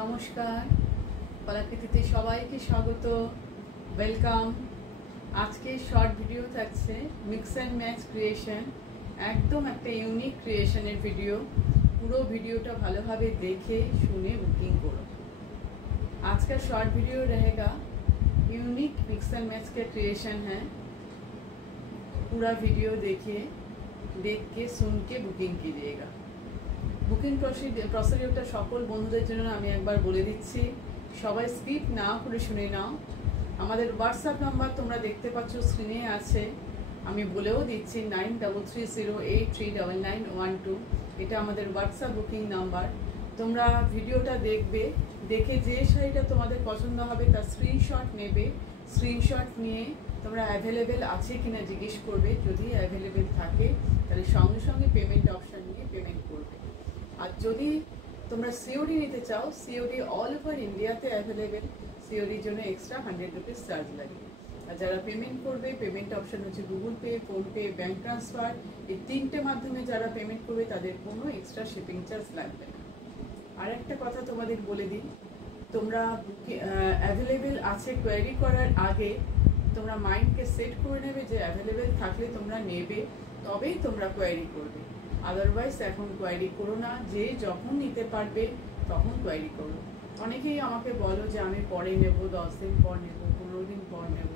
নমস্কার, কলাকৃতিতে সবাইকে স্বাগত, ওয়েলকাম। আজকে শর্ট ভিডিও থাকছে মিক্স অ্যান্ড ম্যাচ ক্রিয়েশন, একদম একটা ইউনিক ক্রিয়েশনের ভিডিও। পুরো ভিডিওটা ভালোভাবে দেখে শুনে বুকিং করো। आज का शॉर्ट वीडियो रहेगा यूनिक मिक्स एंड मैच का क्रिएशन है। पूरा वीडियो देखिए, देख के सुन के बुकिंग कीजिएगा। বুকিং প্রসিডিওরটা সকল বন্ধুদের জন্য আমি একবার বলে দিচ্ছি, সবাই স্কিপ না করে শুনে নাও। আমাদের হোয়াটসঅ্যাপ নাম্বার তোমরা দেখতে পাচ্ছ স্ক্রিনে আছে, আমি বলেও দিচ্ছি 9330839912। এটা আমাদের হোয়াটসঅ্যাপ বুকিং নাম্বার। তোমরা ভিডিওটা দেখবে, দেখে যে শাড়িটা তোমাদের পছন্দ হবে তার স্ক্রিনশট নেবে। স্ক্রিনশট নিয়ে তোমরা অ্যাভেলেবেল আছে কিনা জিজ্ঞেস করবে, যদি অ্যাভেলেবেল থাকে তাহলে সঙ্গে সঙ্গে পেমেন্ট অপশান নিয়ে পেমেন্ট করবে। আর যদি তোমরা সিওডি নিতে চাও, সিওডি অল ওভার ইন্ডিয়াতে অ্যাভেলেবেল। সিওডির জন্য এক্সট্রা 100 রুপিস চার্জ লাগে। আর যারা পেমেন্ট করবে, পেমেন্ট অপশান হচ্ছে Google pay, PhonePe, bank transfer. এই তিনটে মাধ্যমে যারা পেমেন্ট করবে তাদের কোনো এক্সট্রা শিপিং চার্জ লাগবে না। আর একটা কথা তোমাদের বলে দিই, তোমরা অ্যাভেলেবেল আছে কোয়ারি করার আগে তোমরা মাইন্ডকে সেট করে নেবে যে অ্যাভেলেবেল থাকলে তোমরা নেবে, তবেই তোমরা কোয়ারি করবে। আদারওয়াইজ এখন কোয়ারি করো না, যে যখন নিতে পারবে তখন কোয়ারি করো। অনেকেই আমাকে বলো যে আমি পরে নেব, 10 দিন পর নেব, 15 দিন পর নেব,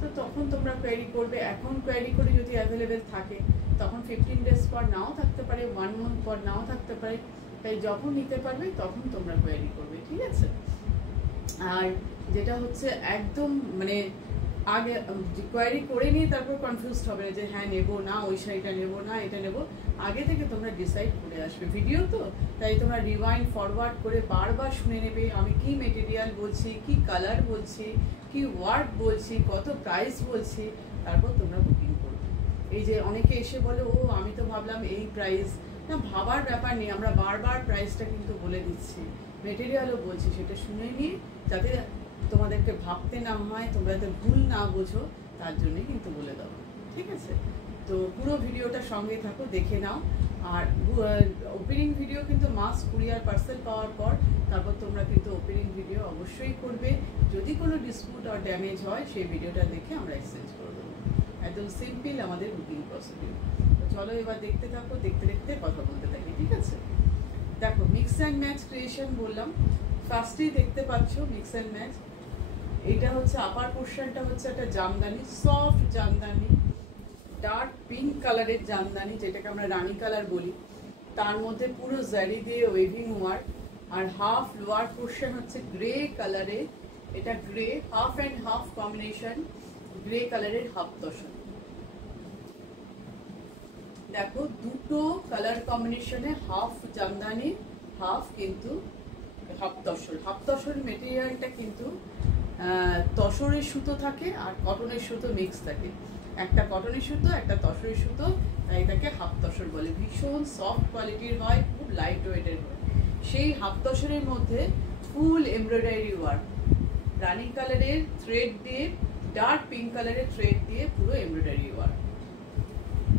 তো তখন তোমরা কোয়ারি করবে। এখন কোয়ারি করে যদি অ্যাভেলেবেল থাকে তখন 15 ডেজ পর নাও থাকতে পারে, 1 মান্থ পর নাও থাকতে পারে। তাই যখন নিতে পারবে তখন তোমরা কোয়ারি করবে, ঠিক আছে? আর যেটা হচ্ছে একদম মানে আগে কোয়ারি করে নিয়ে তারপর কনফিউজড হবে না যে হ্যাঁ নেবো না, ওই শাড়িটা নেবো না, এটা নেবো। আগে থেকে তোমরা ডিসাইড করে আসবে। ভিডিও তো তাই তোমরা রিওয়াইন্ড ফরওয়ার্ড করে বারবার শুনে নেবে আমি কি মেটেরিয়াল বলছি, কি কালার বলছি, কি ওয়ার্ড বলছি, কত প্রাইস বলছি, তারপর তোমরা বুকিং করবে। এই যে অনেকে এসে বলে ও আমি তো ভাবলাম এই প্রাইস, না ভাবার ব্যাপার নেই, আমরা বারবার প্রাইসটা কিন্তু বলে দিচ্ছি, মেটেরিয়ালও বলছি, সেটা শুনে নিয়ে যাতে তোমাদেরকে ভাবতে না হয়, তোমরা যাতে ভুল না বোঝো, তার জন্যই কিন্তু বলে দাও, ঠিক আছে? তো পুরো ভিডিওটা সঙ্গে থাকো, দেখে নাও। আর ওপেনিং ভিডিও কিন্তু মাস্ট কুরিয়ার পার্সেল পাওয়ার পর তারপর তোমরা কিন্তু ওপেনিং ভিডিও অবশ্যই করবে। যদি কোনো ডিসপুট আর ড্যামেজ হয় সেই ভিডিওটা দেখে আমরা এক্সচেঞ্জ করে দেবো। একদম সিম্পল আমাদের বুকিং প্রসিডিউর। তো চলো এবার দেখতে থাকো, দেখতে দেখতে কথা বলতে থাকি, ঠিক আছে? দেখো মিক্স অ্যান্ড ম্যাচ ক্রিয়েশন বললাম, ফার্স্টেই দেখতে পাচ্ছ মিক্স অ্যান্ড ম্যাচ। এটা হচ্ছে আপার পোর্শনটা হচ্ছে একটা Jamdani, soft Jamdani, dark pink কালারের জামদানি, যেটাকে আমরা রানী কালার বলি। তার মধ্যে পুরো জারি দিয়ে ওয়েভিং ওয়ার্ক, আর হাফ লোয়ার পোর্শন হচ্ছে গ্রে কালারের। এটা grey half and half combination, grey কালারের হাফ তসর। দেখো দুটো কালার কম্বিনেশনে হাফ জামদানি, হাফ কিন্তু হাফ তসর। হাফ তসর মেটেরিয়ালটা কিন্তু তসরের সুতো থাকে আর কটনের সুতো মিক্স থাকে। একটা কটনের সুতো, একটা তসরের সুতো, তাই এটাকে হাফ তসর বলে। ভীষণ সফট কোয়ালিটির হয়, খুব লাইট ওয়েটের হয়। সেই হাফ তসরের মধ্যে ফুল এমব্রয়ডারি ওয়ার্ক, রানি কালারের থ্রেড দিয়ে, ডার্ক पिंक কালারের थ्रेड দিয়ে পুরো एम्ब्रॉयडरी वर्क।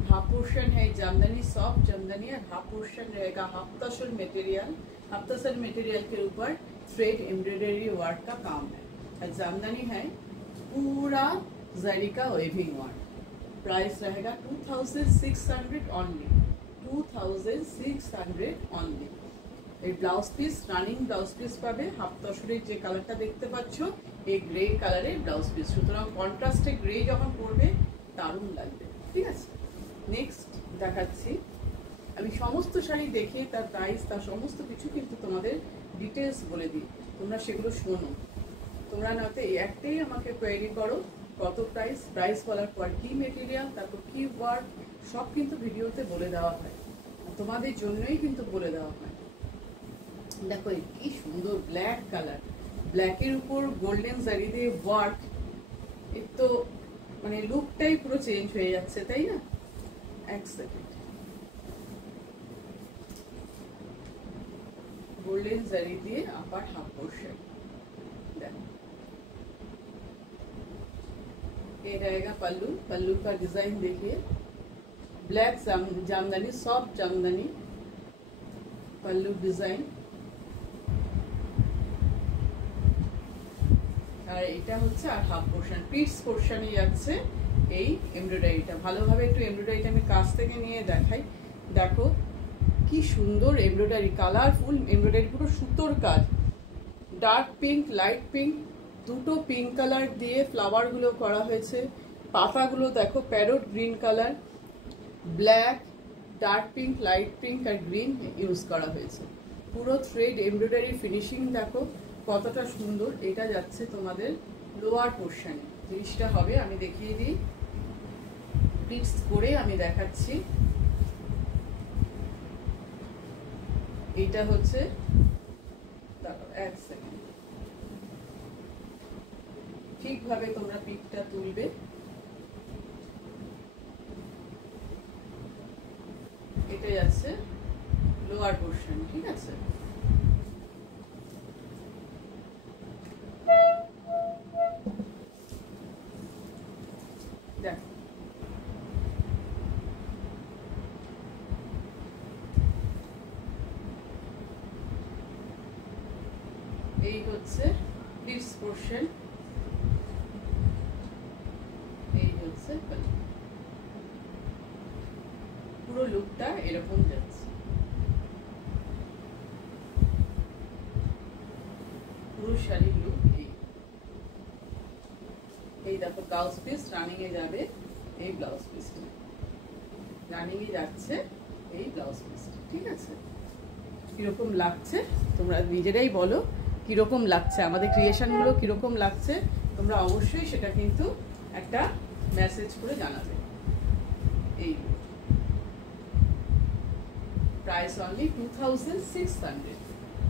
हाफ पोर्शन है जामदानी, सॉफ्ट जामदानी, और हाफ पोर्शन रहेगा हाफ तसर मटेरियल। हाफ तसर मटेरियल के ऊपर थ्रेड एम्ब्रॉयडरी वर्क का काम है। और जामदानी है पूरा जरी का वेविंग वर्क। प्राइस रहेगा 2600 ओनली, 2600 ओनली। এই blouse piece running blouse piece পাবে। হাফ তসরের যে কালারটা দেখতে পাচ্ছ এই গ্রে কালারের ব্লাউজ পিস, সুতরাং কন্ট্রাস্টে গ্রে যখন পরবে দারুণ লাগবে, ঠিক আছে? নেক্সট দেখাচ্ছি, আমি সমস্ত শাড়ি দেখে তার প্রাইস, তার সমস্ত কিছু কিন্তু তোমাদের ডিটেলস বলে দিই, তোমরা সেগুলো শোনো। তোমরা নয়তো এই একটাই আমাকে কোয়েরি করো কত প্রাইস, প্রাইস বলার পর কি মেটেরিয়াল, তারপর কি ওয়ার্ক, সব কিন্তু ভিডিওতে বলে দেওয়া হয়, তোমাদের জন্যই কিন্তু বলে দেওয়া হয়। দেখো কি সুন্দর ব্ল্যাক কালার, ব্ল্যাকের উপর গোল্ডেন জারি দিয়ে ওয়ার্ক, এর তো মানে লুকটাই পুরো চেঞ্জ হয়ে যাচ্ছে, তাই না? এক সেকেন্ড, গোল্ডেন জারি দিয়ে আপার হাফ পোর্শন, দেখো ये रहेगा पल्लू। पल्लू का डिजाइन देखिए, ब्लैक जामदानी, सॉफ्ट जामदानी पल्लू डिजाइन। আর এটা হচ্ছে আর হাফ পোর্শন, পিটস পোর্শনে যাচ্ছে এই এমব্রয়ডারিটা। ভালোভাবে একটু এমব্রয়ডারিটা আমি কাছ থেকে নিয়ে দেখাই। দেখো কি সুন্দর এমব্রয়ডারি, কালারফুল এমব্রয়ডারি, পুরো সুতোর কাজ। ডার্ক পিঙ্ক, লাইট পিঙ্ক, দুটো পিঙ্ক কালার দিয়ে ফ্লাওয়ারগুলো করা হয়েছে। পাতাগুলো দেখো parrot green colour, black, dark pink, light pink আর গ্রিন ইউজ করা হয়েছে। পুরো থ্রেড এমব্রয়ডারি ফিনিশিং দেখো কতটা সুন্দর। এটা যাচ্ছে তোমাদের লোয়ার পোর্শনে। জিনিসটা হবে আমি দেখিয়ে দিই, প্লিটস করে আমি দেখাচ্ছি। এটা হচ্ছে, দেখো এক সেকেন্ড, ঠিকভাবে তোমরা পিকটা তুলবে। এটা যাচ্ছে লোয়ার পোর্শন, ঠিক আছে। দেখো এই হচ্ছে প্লিটস পোর্শন, এই হচ্ছে পুরো লুকটা এরকম যাচ্ছে। পুরো শাড়ির লুক এই দেখো ব্লাউজ পিস রানিং এ যাবে, এই ব্লাউজ পিসটা রানিং এ যাচ্ছে, এই ব্লাউজ পিসটা, ঠিক আছে। কিরকম লাগছে তোমরা নিজেরাই বলো, কিরকম লাগছে আমাদের ক্রিয়েশনগুলো, কিরকম লাগছে তোমরা অবশ্যই সেটা কিন্তু একটা মেসেজ করে জানাবে। এই price only 2600,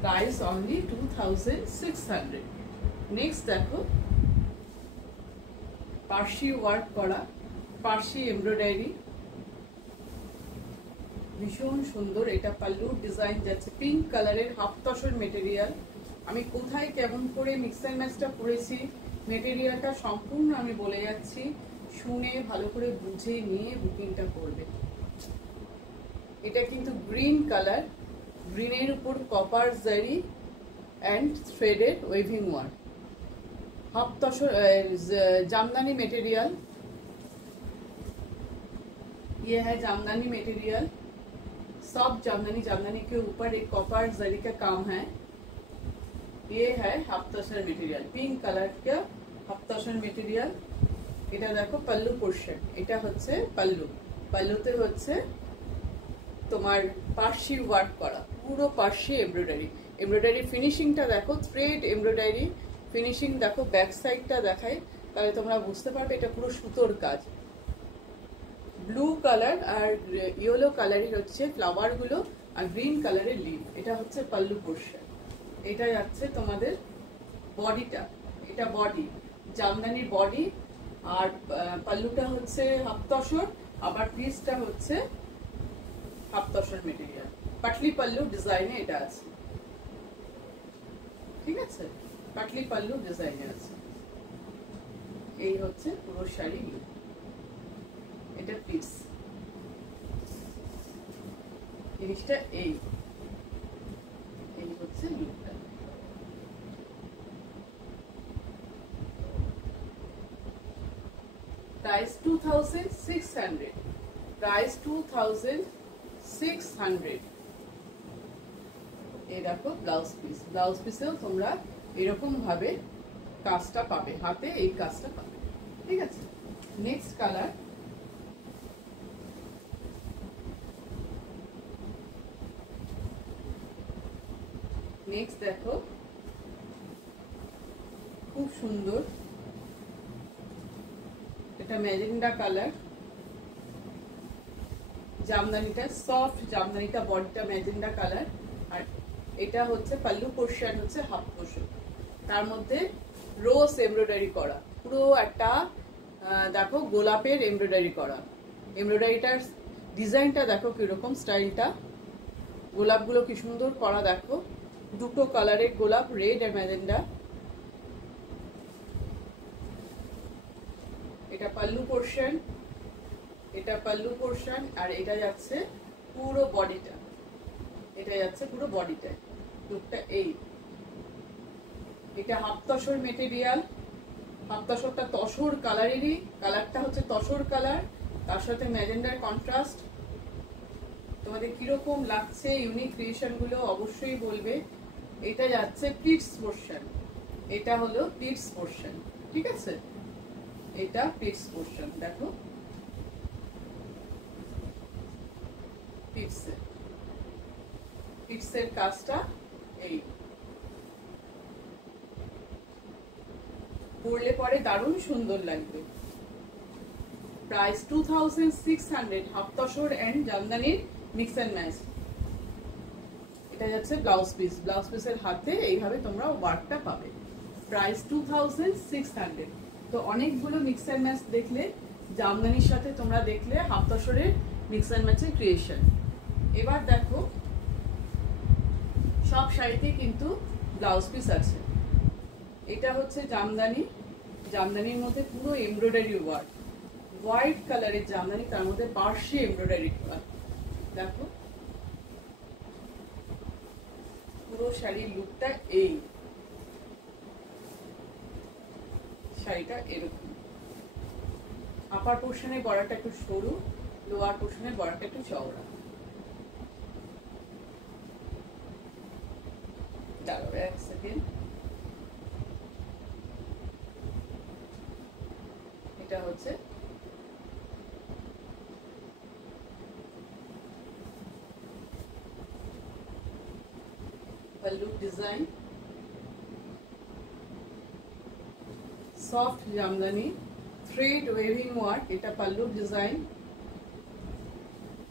price only 2600। Next দেখো পার্সি ওয়ার্ক করা, পার্সি এমব্রয়ডারি, ভীষণ সুন্দর। এটা পাল্লুর ডিজাইন যাচ্ছে পিঙ্ক কালারের, হাফ তসর মেটেরিয়াল। আমি কোথায় কেমন করে মিক্স অ্যান্ড ম্যাচটা করেছি মেটেরিয়ালটা সম্পূর্ণ আমি বলে যাচ্ছি, শুনে ভালো করে বুঝে নিয়ে বুকিংটা করবে। এটা কিন্তু গ্রিন কালার, গ্রিনের উপর copper zari and threaded weaving work, half tussar Jamdani material, ये है जामदानी मटेरियल, सब जामदानी के ऊपर एक कॉपर जरी का काम है। ये है हाफ तसर मटेरियल, पिंक कलर का हाफ तसर मटेरियल। এটা দেখো পাল্লু পোরশন, এটা হচ্ছে পাল্লু, পাল্লুতে হচ্ছে তোমার পার্সি ওয়ার্ক করা, পুরো পার্সি এমব্রয়ডারি। এমব্রয়ডারি ফিনিশিংটা দেখো, থ্রেড এমব্রয়ডারি ফিনিশিং দেখো, ব্যাক সাইডটা দেখাই তাহলে তোমরা বুঝতে পারবে এটা পুরো সুতোর কাজ। ব্লু কালার আর ইয়েলো কালারের হচ্ছে ফ্লাওয়ার গুলো আর গ্রিন কালারের লিভ। এটা হচ্ছে পাল্লু পোরশন। এটা যাচ্ছে তোমাদের বডিটা, এটা বডি জামদানির বডি, আর পাল্লুটা হচ্ছে হাফ তসর, আবার পিসটা হচ্ছে হাফ তসর মেটেরিয়াল, পাটলি পাল্লু ডিজাইনে এটা আছে, ঠিক আছে, পাটলি পাল্লু ডিজাইনে আছে। এই হচ্ছে পুরো শাড়ি, এটা পিস জিনিসটা এই হচ্ছে লুকটা। Price 2600, price 2600। এই দেখো ব্লাউজ পিস, ব্লাউজ পিসেও তোমরা এরকম ভাবে কাজটা পাবে, হাতে এই কাজটা পাবে, ঠিক আছে। নেক্সট কালার, নেক্সট দেখো খুব সুন্দর, এটা ম্যাজেন্ডা কালার, জামদানিটা সফট, জামদানিটা বডিটা ম্যাজেন্ডা কালার, আর এটা হচ্ছে পাল্লু পোরশন হচ্ছে হাফ পোরশন, তার মধ্যে রোজ এমব্রয়ডারি করা, পুরো একটা দেখো গোলাপের এমব্রয়ডারি করা। এমব্রয়ডারিটার ডিজাইনটা দেখো কিরকম, স্টাইলটা গোলাপগুলো কি সুন্দর করা দেখো, দুটো কালারের গোলাপ, রেড আর ম্যাজেন্ডা। এটা পাল্লু পোরশন, এটা পাল্লু পোরশন, আর এটা যাচ্ছে পুরো বডিটা, এটা যাচ্ছে পুরো বডিটা, লুকটা এই। এটা হাফ তসর মেটেরিয়াল, হাফ তসরটা তসর কালারেরই, কালারটা হচ্ছে তসর কালার, তার সাথে ম্যাজেন্ডার কন্ট্রাস্ট। তোমাদের কিরকম লাগছে ইউনিক ক্রিয়েশন গুলো অবশ্যই বলবে। এটা যাচ্ছে প্লিটস পোর্শন, এটা হলো প্লিটস পোর্শন, ঠিক আছে? এটা প্লিটস পোর্শন, দেখো প্লিটসের কাজটা এই পরলে পরে দারুণ সুন্দর লাগবে। প্রাইস 2600, হাফ তসর এন্ড জামদানির মিক্স এন্ড ম্যাচ। এটা যাচ্ছে ব্লাউজ পিস, ব্লাউজ পিসের হাতে এইভাবে তোমরা ওয়ার্কটা পাবে। প্রাইস 2600। তো অনেকগুলো মিক্স এন্ড ম্যাচ দেখলে, জামদানির সাথে তোমরা দেখলে হাফ তসরের মিক্স এন্ড ম্যাচের ক্রিয়েশন। এবার দেখো সব শাড়িতে কিন্তু ব্লাউজ পিস আছে। এটা হচ্ছে জামদানি, জামদানির মধ্যে পুরো এমব্রয়ডারি ওয়ার্ক, হোয়াইট কালারের জামদানি, তার মধ্যে পার্শি এমব্রয়ডারি করা। দেখো পুরো শাড়ির লুকটা এই, শাড়িটা এরকম। আপার পোর্শনে গলাটা একটু সরু, লোয়ার পোর্শনে গলাটা একটু চওড়া। দাঁড়াও এক সেকেন্ড, এটা হচ্ছে pallu design, soft Jamdani, thread weaving work, এটা পাল্লু ডিজাইন।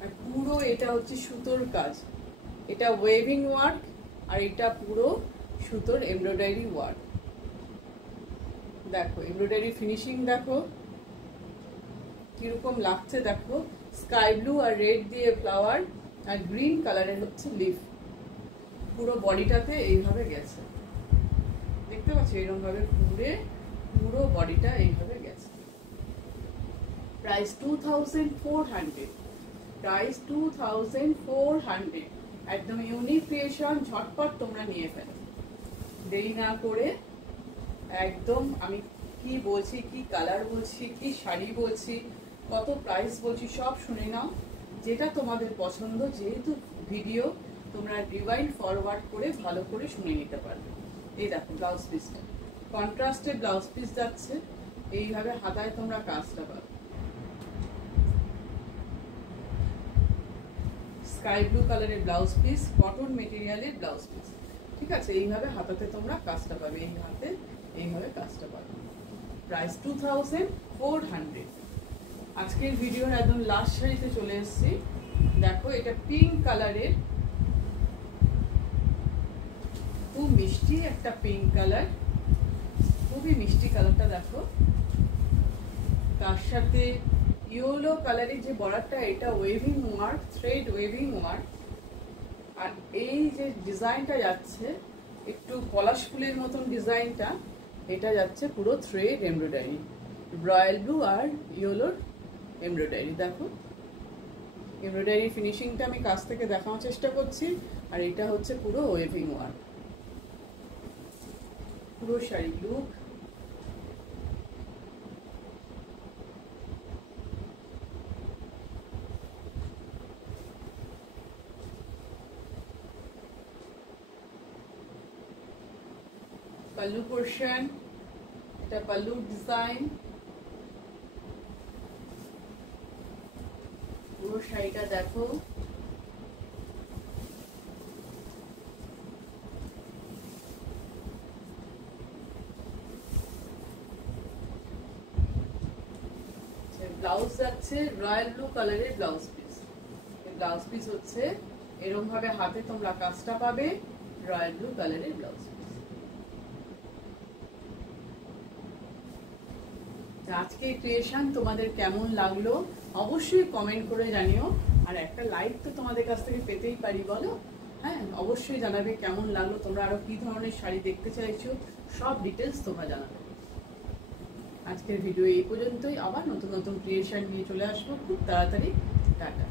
আর পুরো এটা হচ্ছে সুতোর কাজ, এটা ওয়েভিং ওয়ার্ক, আর এটা পুরো সুতোর এমব্রয়ডারি ওয়ার্ক। দেখো এমব্রয়ডারি ফিনিশিং দেখো কিরকম লাগছে, দেখো স্কাই ব্লু আর রেড দিয়ে ফ্লাওয়ার, আর গ্রিন কালারের হচ্ছে লিফ। পুরো বডিটাতে এইভাবে গেছে, দেখতে পাচ্ছ এরকম ভাবে ঘুরে পুরো বডিটা এইভাবে গেছে। Price 2400, price 2400। একদম ইউনিক ক্রিয়েশন, ঝটপট তোমরা নিয়ে ফেলো, দেরি না করে। একদম আমি কি বলছি, কি কালার বলছি, কি শাড়ি বলছি, কত প্রাইস বলছি সব শুনে নাও, যেটা তোমাদের পছন্দ। যেহেতু ভিডিও তোমরা রিওয়াইন্ড ফরওয়ার্ড করে ভালো করে শুনে নিতে পারবে। এই দেখো ব্লাউজ পিসটা কন্ট্রাস্টে ব্লাউজ পিস যাচ্ছে, এইভাবে হাতায় তোমরা কাজটা পাবে। স্কাই ব্লু কালারের ব্লাউজ পিস, কটন মেটেরিয়ালের ব্লাউজ পিস, ঠিক আছে? এইভাবে হাতাতে তোমরা কাজটা পাবে, এই হাতে এইভাবে কাজটা পাবে। প্রাইস 2400। আজকের ভিডিওর একদম লাস্ট শাড়িতে চলে এসেছি। দেখো এটা পিঙ্ক কালারের, খুব মিষ্টি একটা পিঙ্ক কালার, খুবই মিষ্টি কালারটা। দেখো তার সাথে ইয়েলো কালারের যে বর্ডারটা, এটা weaving work, thread weaving work. আর এই যে ডিজাইনটা যাচ্ছে একটু পলাশ ফুলের মতন ডিজাইনটা, এটা যাচ্ছে পুরো থ্রেড এমব্রয়ডারি, রয়্যাল ব্লু আর ইয়েলোর এমব্রয়ডারি। দেখো এমব্রয়ডারি ফিনিশিংটা আমি কাছ থেকে দেখানোর চেষ্টা করছি। আর এটা হচ্ছে পুরো ওয়েভিং ওয়ার্ক, পুরো শাড়ি লুক। পাল্লু পোর্শন, এটা পাল্লু ডিজাইন, পুরো শাড়িটা দেখো। ব্লাউজ যাচ্ছে রয়্যাল ব্লু কালারের ব্লাউজ পিস। ব্লাউজ পিস হচ্ছে এরকম ভাবে হাতে তোমরা কাজটা পাবে, রয়্যাল ব্লু কালারের ব্লাউজ পিস। আজকে ক্রিয়েশন তোমাদের কেমন লাগলো অবশ্যই কমেন্ট করে জানিও। আর একটা লাইক তো তোমাদের কাছ থেকে পেতেই পারি, বলো? হ্যাঁ অবশ্যই জানাবে কেমন লাগলো, তোমরা আরো কি ধরনের শাড়ি দেখতে চাইছো, সব ডিটেলস তোমরা জানাবে। আজকের ভিডিও এই পর্যন্তই, আবার নতুন নতুন ক্রিয়েশন নিয়ে চলে আসবো খুব তাড়াতাড়ি। টাটা।